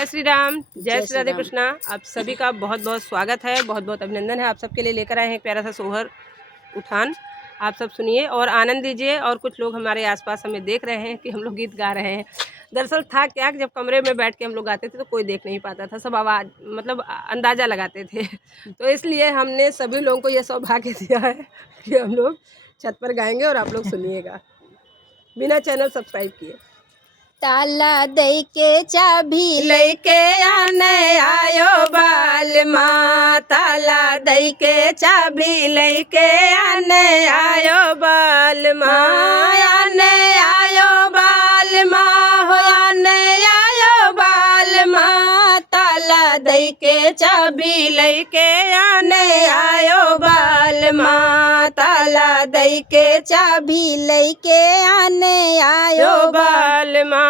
जय श्री राम, जय श्री राधे कृष्णा। आप सभी का बहुत बहुत स्वागत है, बहुत बहुत अभिनंदन है। आप सबके लिए लेकर आए हैं एक प्यारा सा सोहर उठान। आप सब सुनिए और आनंद लीजिए। और कुछ लोग हमारे आसपास हमें देख रहे हैं कि हम लोग गीत गा रहे हैं। दरअसल था क्या, जब कमरे में बैठ के हम लोग गाते थे तो कोई देख नहीं पाता था, सब आवाज़ मतलब अंदाज़ा लगाते थे। तो इसलिए हमने सभी लोगों को यह सौभाग्य दिया है कि हम लोग छत पर गाएंगे और आप लोग सुनिएगा बिना चैनल सब्सक्राइब किए। ताला दई के चाबी लेके आने आयो बाल माँ, ताला दई के चाबी लेके आने आयो बाल माँ, आने आयो बाल माँ हो, आने आयो बाल माँ, ताला दई के चाबी लेके आने आयो बाल माँ, ताला दई के चाबी लेके आने आयो बाल माँ।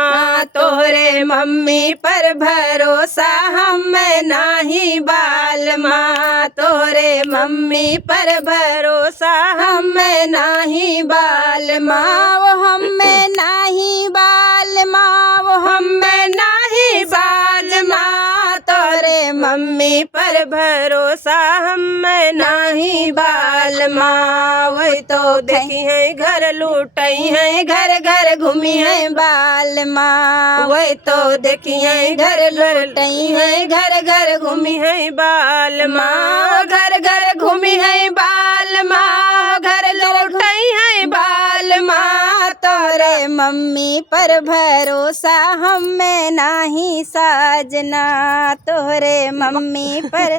तोरे मम्मी पर भरोसा हमें नाही बाल माँ, तोरे मम्मी पर भरोसा हमें नाही बाल माँ, वो हमें नाही बाल माँ, वो हमें नाही बाल माँ, तोरे मम्मी पर भरोसा हमें नाही बाल माँ। वही तो देखी है घर लूटई है, घर घर घूमी है बाल माँ, वही तो देखी है घर लूटई है, घर घर घूमी है बाल माँ, घर घर घूमी है बाल माँ, घर लूटई है बाल माँ, तोरे मम्मी पर भरोसा हमें नाही साजना, तोरे मम्मी पर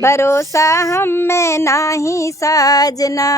भरोसा हमें नाही साजना,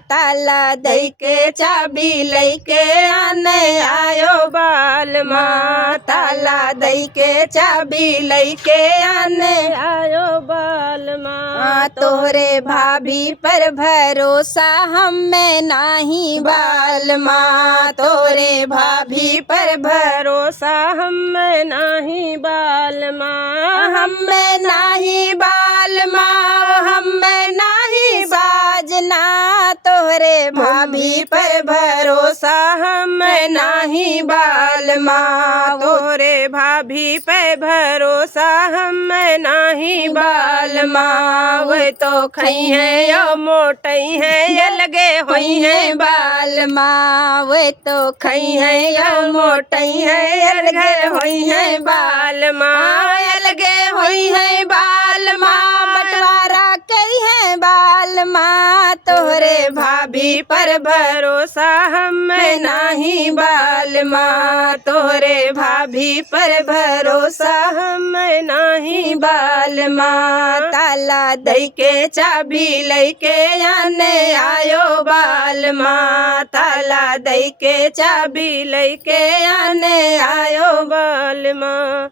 ताला दई के चाबी लेके आने आयो बाल माँ, ताला दई के चाबी लेके आने आयो बाल माँ। तोरे भाभी पर भरोसा हमें नाही बाल माँ, तोरे भाभी पर भरोसा हमें नाही बाल माँ, हमें नाही बाल माँ, हमें नाही साजना, तोरे भाभी पर भरोसा हमें नाही बाल माँ, तोरे भाभी पे भरोसा हमें नाही बाल माँ। वे तो खई है यो मोटई है, ये लगे हुई है बाल माँ, वे तो खई है यो मोटई है, ये लगे हुई है बाल माँ, ये लगे हुई है बाल माँ, बंटवारा करी है बाल माँ, तोरे भाभी पर भरोसा हमें नाही बाल माँ, तोरे भाभी पर भरोसा हमें नाही बाल माँ, ताला दई के चाबी लेके आने आयो बाल माँ, ताला दई के चाबी लेके आने आयो बाल माँ,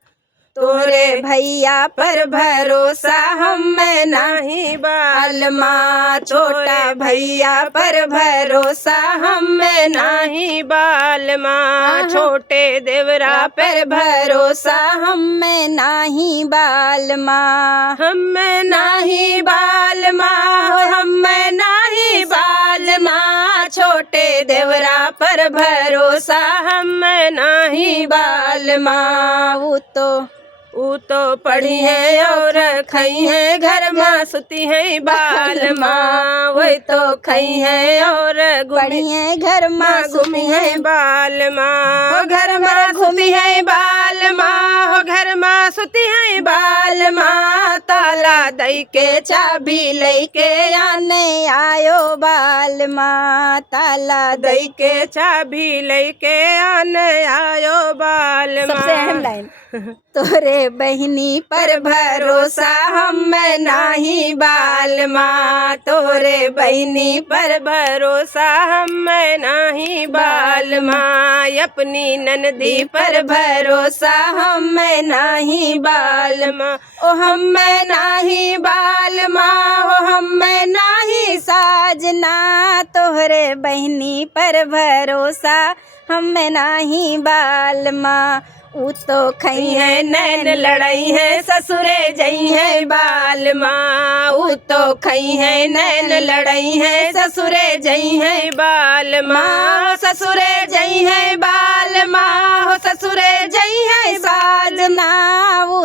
तोरे भैया पर भरोसा हमें नाही बाल माँ, छोटा भैया पर भरोसा हमें नाही बाल माँ, छोटे देवरा पर भरोसा हमें नाही बाल माँ, हमें नाही बाल माँ, हमें नाही बाल माँ, छोटे देवरा पर भरोसा हमें नाही बाल माँ, वो तो पढ़ी है और खई है घर माँ, सुती है बाल माँ, वही तो खई है और घूमी है घर माँ, घूमी है बाल माँ, घर माँ घूमी है बाल माँ, हो घर माँ सुती है बाल माँ, ताला दई के चाबी लेके आने आयो बाल माँ, ताला दई के चाबी लेके आने आयो बाल माँ। सबसे अहम लाइन तोरे बहिनी पर भरोसा हमें नाही बाल माँ, तोरे बहिनी पर भरोसा हमें नाही बाल माँ, अपनी ननदी पर भरोसा हमें नाही बाल माँ, ओ हमें नाही बाल माँ, ओ हमें नाही साजना, तोरे बहिनी पर भरोसा हमें नाही बाल माँ, ऊ तो खई है नैन लड़ई है, ससुरे जई है बाल माँ, ऊ तो खई है नैन लड़ई है, ससुरे जई है बाल माँ, ससुरे जई है बाल माँ, हो ससुरे जई है साजना,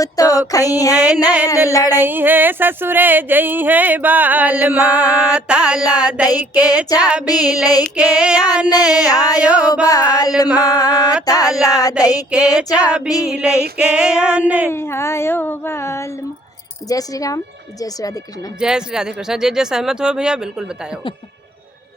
ऊ तो खई है नैन लड़ई है ससुरे जई है बाल माँ ताला दई के चाबी लेके आने आयो बाल माँ ताला दई के चाबी लेके आने आयो बाल माँ। जय श्री राम, जय श्री राधे कृष्ण। जय श्री राधे कृष्ण। जय जय सहमत हो भैया, बिल्कुल बताओ।